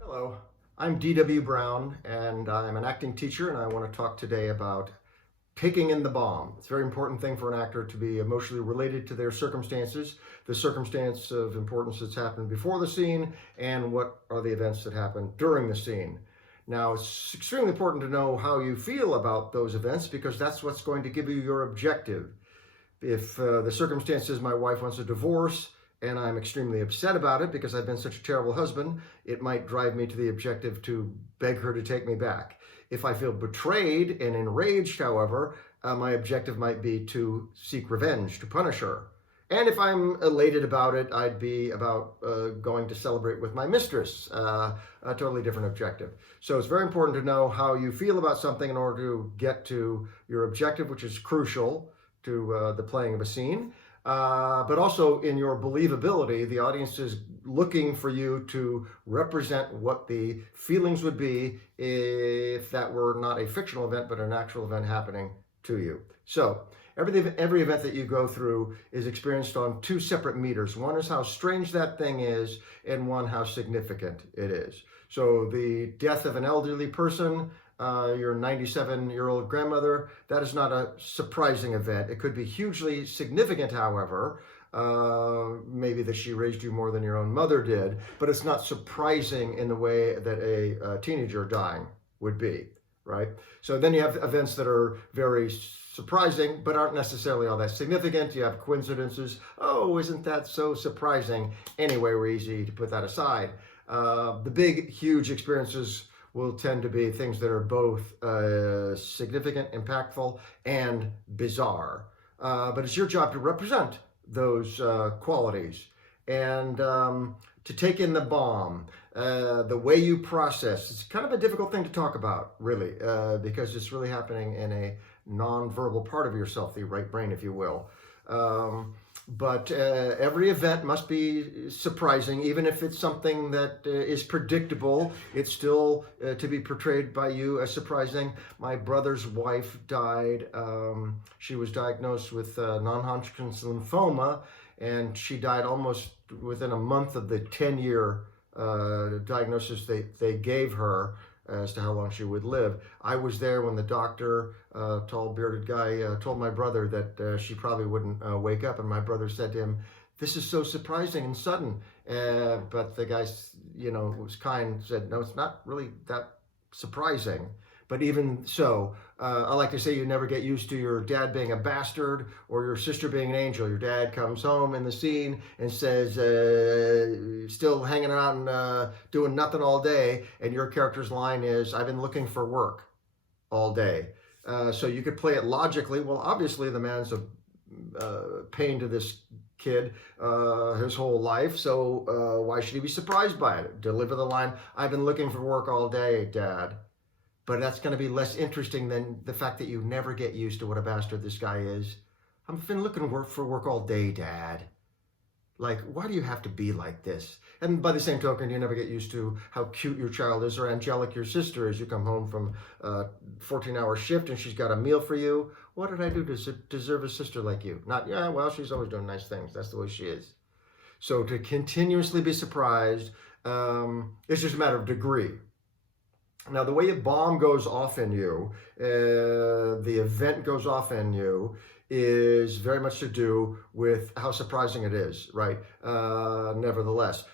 Hello, I'm D.W. Brown, and I'm an acting teacher, and I want to talk today about taking in the bomb. It's a very important thing for an actor to be emotionally related to their circumstances, the circumstance of importance that's happened before the scene, and what are the events that happen during the scene. Now, it's extremely important to know how you feel about those events because that's what's going to give you your objective. If the circumstance is my wife wants a divorce and I'm extremely upset about it because I've been such a terrible husband, it might drive me to the objective to beg her to take me back. If I feel betrayed and enraged, however, my objective might be to seek revenge, to punish her. And if I'm elated about it, I'd be about going to celebrate with my mistress, a totally different objective. So it's very important to know how you feel about something in order to get to your objective, which is crucial to the playing of a scene. But also in your believability, the audience is looking for you to represent what the feelings would be if that were not a fictional event, but an actual event happening to you. So every event that you go through is experienced on two separate meters. One is how strange that thing is, and one how significant it is. So the death of an elderly person, your 97-year-old grandmother, that is not a surprising event. It could be hugely significant, however, maybe that she raised you more than your own mother did, but it's not surprising in the way that a teenager dying would be, right? So then you have events that are very surprising, but aren't necessarily all that significant. You have coincidences. Oh, isn't that so surprising? Anyway, we're easy to put that aside. The big, huge experiences will tend to be things that are both significant, impactful, and bizarre. But it's your job to represent those qualities and to take in the bomb, the way you process. It's kind of a difficult thing to talk about, really, because it's really happening in a non-verbal part of yourself, the right brain, if you will. But every event must be surprising, even if it's something that is predictable. It's still to be portrayed by you as surprising. My brother's wife died. She was diagnosed with non-Hodgkin's lymphoma, and she died almost within a month of the 10-year diagnosis they gave her as to how long she would live. I was there when the doctor, tall bearded guy, told my brother that she probably wouldn't wake up, and my brother said to him, "This is so surprising and sudden." But the guy, was kind, said, "No, it's not really that surprising." But even so, I like to say you never get used to your dad being a bastard or your sister being an angel. Your dad comes home in the scene and says, still hanging out and doing nothing all day, and your character's line is, "I've been looking for work all day." So you could play it logically. Well, obviously the man's a pain to this kid his whole life, so why should he be surprised by it? Deliver the line, "I've been looking for work all day, Dad." But that's going to be less interesting than the fact that you never get used to what a bastard this guy is. "I've been looking for work all day, Dad." Like, why do you have to be like this? And by the same token, you never get used to how cute your child is or angelic your sister is. You come home from a 14-hour shift and she's got a meal for you. What did I do to deserve a sister like you? Not, "Yeah, well, she's always doing nice things. That's the way she is." So to continuously be surprised, it's just a matter of degree. Now, the way a bomb goes off in you, the event goes off in you, is very much to do with how surprising it is, right? Nevertheless,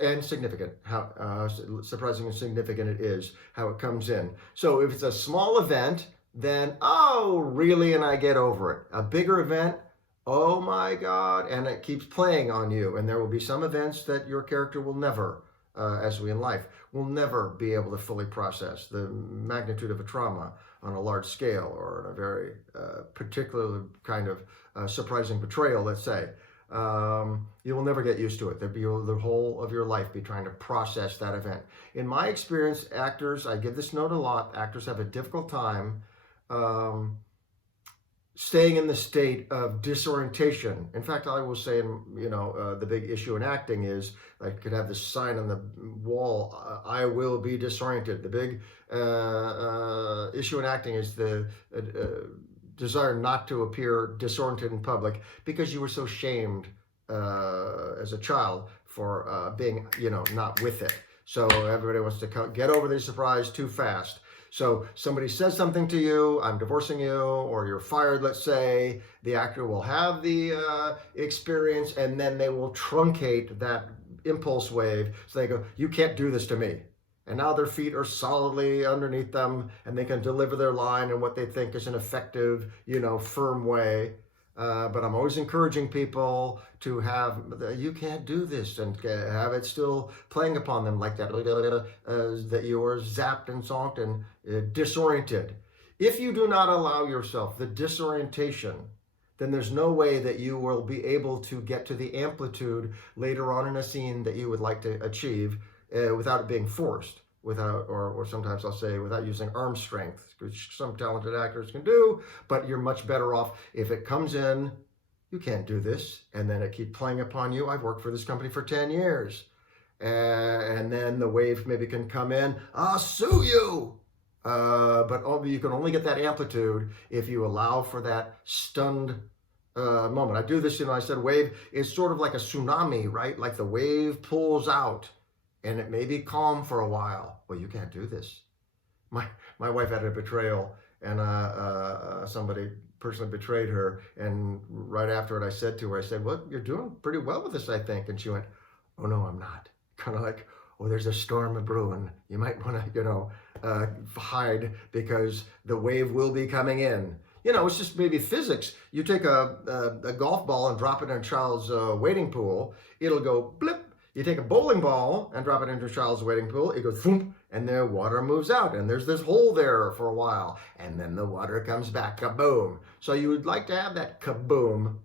and significant, how surprising and significant it is, how it comes in. So if it's a small event, then, "Oh, really?" And I get over it. A bigger event, "Oh my God," and it keeps playing on you. And there will be some events that your character will never, as we in life, will never be able to fully process the magnitude of a trauma on a large scale or in a very particular kind of surprising betrayal, let's say. You will never get used to it. The whole of your life be trying to process that event. In my experience, actors, I give this note a lot, actors have a difficult time staying in the state of disorientation. In fact, I will say, the big issue in acting is, I could have this sign on the wall, "I will be disoriented." The big issue in acting is the desire not to appear disoriented in public because you were so shamed as a child for being, not with it. So everybody wants to get over the surprise too fast. So somebody says something to you, I'm divorcing you, or you're fired, let's say, the actor will have the experience, and then they will truncate that impulse wave. So they go, you can't do this to me. And now their feet are solidly underneath them, and they can deliver their line in what they think is an effective, firm way. But I'm always encouraging people to have, you can't do this, and have it still playing upon them like that, that you are zapped and zonked and disoriented. If you do not allow yourself the disorientation, then there's no way that you will be able to get to the amplitude later on in a scene that you would like to achieve without it being forced. Or sometimes I'll say without using arm strength, which some talented actors can do, but you're much better off if it comes in, you can't do this, and then it keeps playing upon you. I've worked for this company for 10 years. And then the wave maybe can come in, I'll sue you. But you can only get that amplitude if you allow for that stunned moment. I do this, I said wave is sort of like a tsunami, right? Like the wave pulls out. And it may be calm for a while. Well, you can't do this. My wife had a betrayal, and somebody personally betrayed her. And right after it, I said to her, well, you're doing pretty well with this, I think. And she went, oh, no, I'm not. Kind of like, oh, there's a storm brewing. You might want to, hide because the wave will be coming in. It's just maybe physics. You take a golf ball and drop it in a child's wading pool. It'll go blip. You take a bowling ball and drop it into a child's wading pool, it goes thump, and the water moves out, and there's this hole there for a while, and then the water comes back, kaboom. So you would like to have that kaboom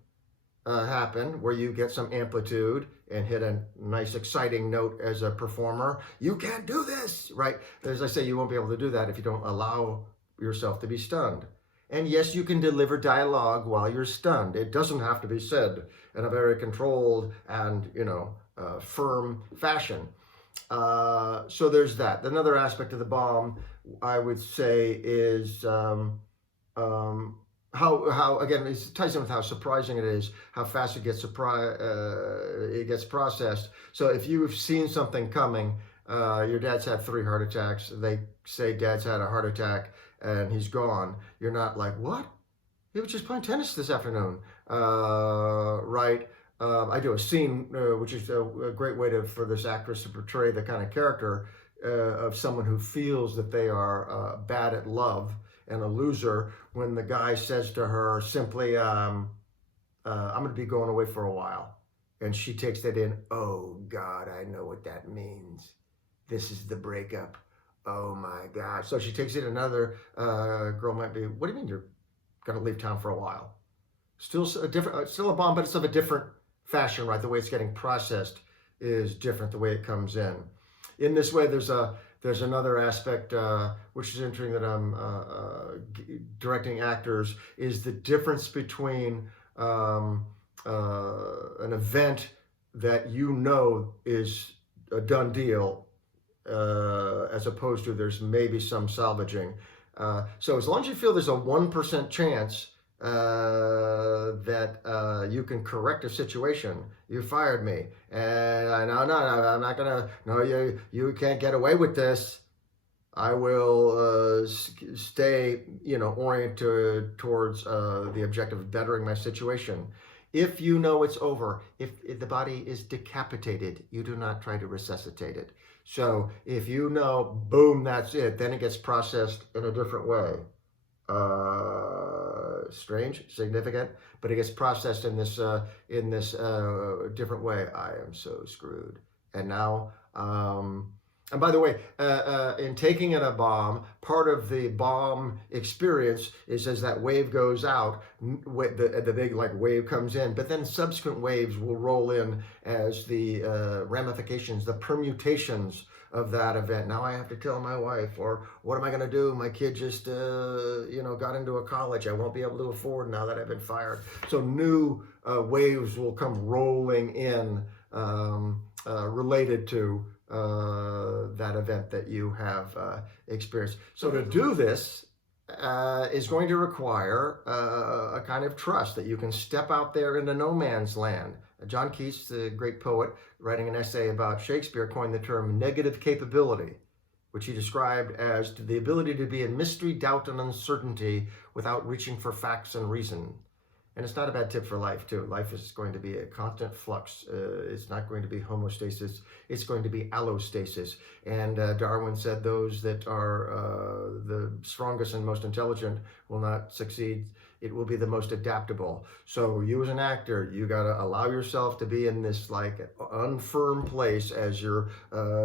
happen, where you get some amplitude and hit a nice exciting note as a performer. You can't do this, right? As I say, you won't be able to do that if you don't allow yourself to be stunned. And yes, you can deliver dialogue while you're stunned. It doesn't have to be said in a very controlled and, firm fashion. So there's that. Another aspect of the bomb, I would say, is how again, it ties in with how surprising it is, how fast it gets processed. So if you've seen something coming, your dad's had 3 heart attacks. They say dad's had a heart attack and he's gone. You're not like, what? He was just playing tennis this afternoon, right? I do a scene, which is a great way for this actress to portray the kind of character of someone who feels that they are bad at love and a loser, when the guy says to her simply, I'm going to be going away for a while. And she takes that in, oh God, I know what that means. This is the breakup. Oh my God. So she takes it, another girl might be, what do you mean you're going to leave town for a while? Still a bomb, but it's of a different fashion, right? The way it's getting processed is different, the way it comes in. In this way, there's another aspect, which is interesting, that I'm directing actors, is the difference between an event that is a done deal, as opposed to there's maybe some salvaging. So as long as you feel there's a 1% chance that you can correct a situation, you fired me, and I'm not gonna, no, you can't get away with this. I will stay, oriented towards the objective of bettering my situation. If you know it's over, if the body is decapitated, you do not try to resuscitate it. So if you know, boom, that's it, then it gets processed in a different way. Strange, significant, but it gets processed in this different way. I am so screwed. And now, and by the way, in taking in a bomb, part of the bomb experience is as that wave goes out, the big wave comes in, but then subsequent waves will roll in as the ramifications, the permutations of that event. Now I have to tell my wife, or what am I going to do? My kid just, got into a college I won't be able to afford now that I've been fired. So new waves will come rolling in related to that event that you have experienced. So to do this is going to require a kind of trust that you can step out there into no man's land. John Keats, the great poet, writing an essay about Shakespeare, coined the term negative capability, which he described as the ability to be in mystery, doubt, and uncertainty without reaching for facts and reason. And it's not a bad tip for life, too. Life is going to be a constant flux. It's not going to be homeostasis. It's going to be allostasis. And Darwin said those that are the strongest and most intelligent will not succeed. It will be the most adaptable. So you as an actor, you got to allow yourself to be in this like unfirm place as you're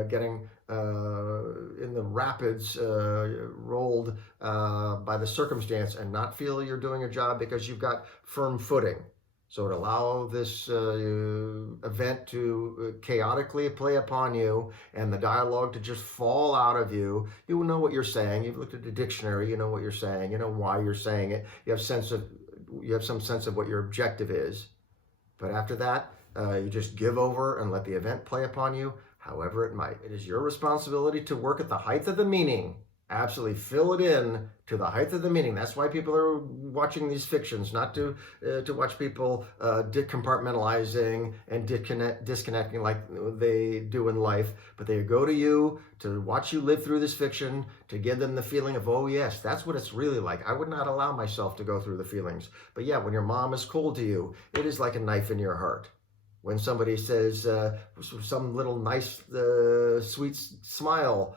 getting in the rapids rolled by the circumstance, and not feel you're doing a job because you've got firm footing. So to allow this event to chaotically play upon you and the dialogue to just fall out of you, you will know what you're saying. You've looked at the dictionary, you know what you're saying, you know why you're saying it. You have some sense of what your objective is. But after that, you just give over and let the event play upon you however it might. It is your responsibility to work at the height of the meaning. Absolutely fill it in to the height of the meaning. That's why people are watching these fictions, not to watch people compartmentalizing and disconnecting like they do in life, but they go to you to watch you live through this fiction, to give them the feeling of, oh yes, that's what it's really like. I would not allow myself to go through the feelings. But yeah, when your mom is cold to you, it is like a knife in your heart. When somebody says some little nice, sweet smile,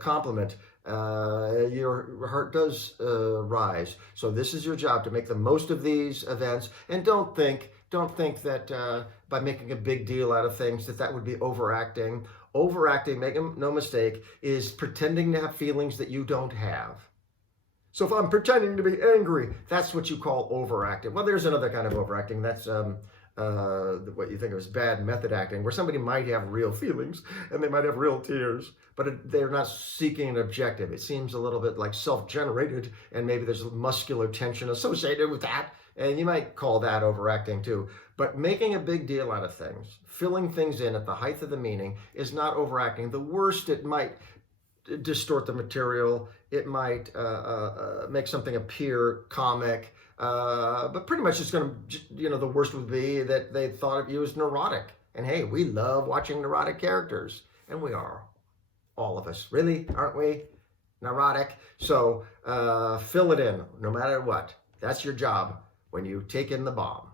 compliment, your heart does rise. So this is your job, to make the most of these events. And don't think that by making a big deal out of things that would be overacting. Overacting, make no mistake, is pretending to have feelings that you don't have. So if I'm pretending to be angry, that's what you call overacting. Well, there's another kind of overacting. That's what you think of as bad method acting, where somebody might have real feelings and they might have real tears, but they're not seeking an objective. It seems a little bit like self-generated, and maybe there's muscular tension associated with that, and you might call that overacting too. But making a big deal out of things, filling things in at the height of the meaning, is not overacting. The worst, it might distort the material. It might make something appear comic. But pretty much it's going to, the worst would be that they thought of you as neurotic. And hey, we love watching neurotic characters. And we are. All of us. Really? Aren't we? Neurotic. So fill it in, no matter what. That's your job when you take in the bomb.